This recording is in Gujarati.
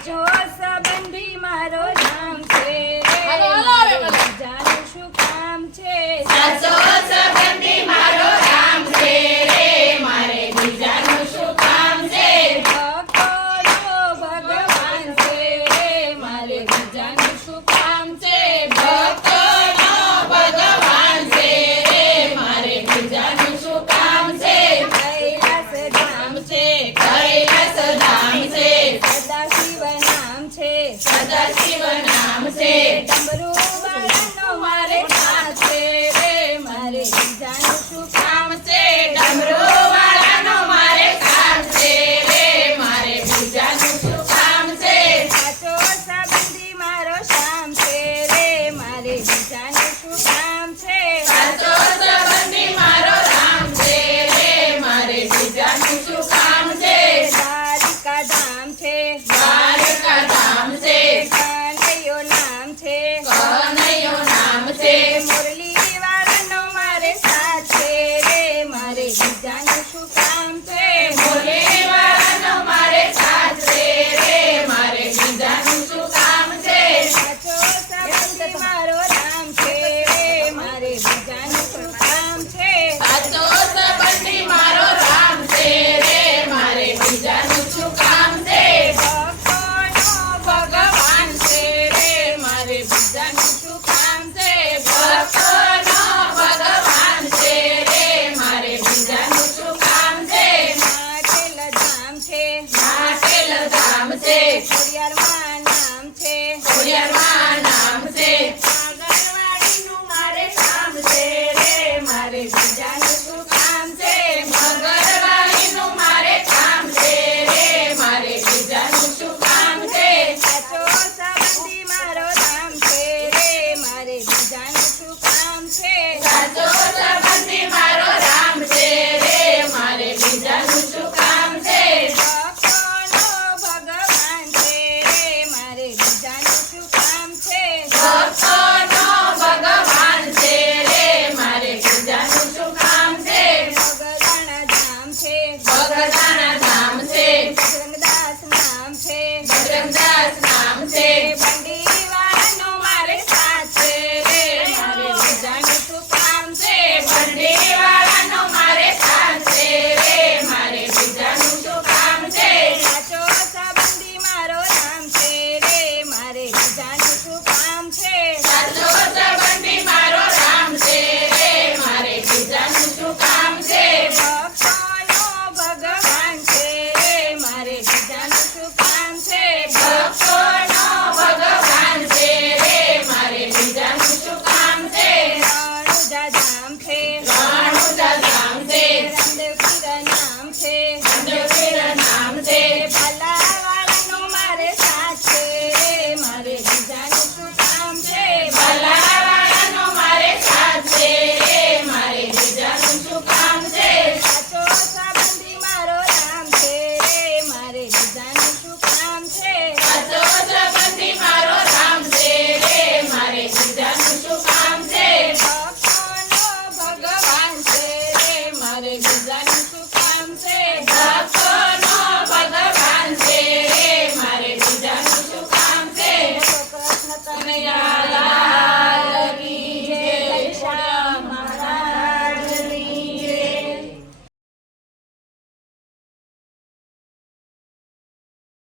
સાચો સંબંધી મારો રામ છે હાલો, હાલો, હવે બોલો. બીજાનું શું કામ છે સાચો સંબંધી મારો રામ છે રે મારે બીજાનું શું કામ છે ભક્તોનો ભગવાન છે મારે બીજાનું શું કામ છે ભક્તોનો ભગવાન છે રે મારે બીજાનું શું કામ છે કૈલાસ ધામ છે કૈલાસ ધામ છે સદાશિવ નામ છે સદાશિવ નામ છે ડમરુવાળાનો મારે સાથ છે રે મારે બીજાનું શું કામ છે ડમરુવાળાનો મારે કામ છે રે મારે બીજાનું શું કામ છે સાચો સંબંધી મારો શ્યામ છે રે મારે બીજાનું શું કામ છે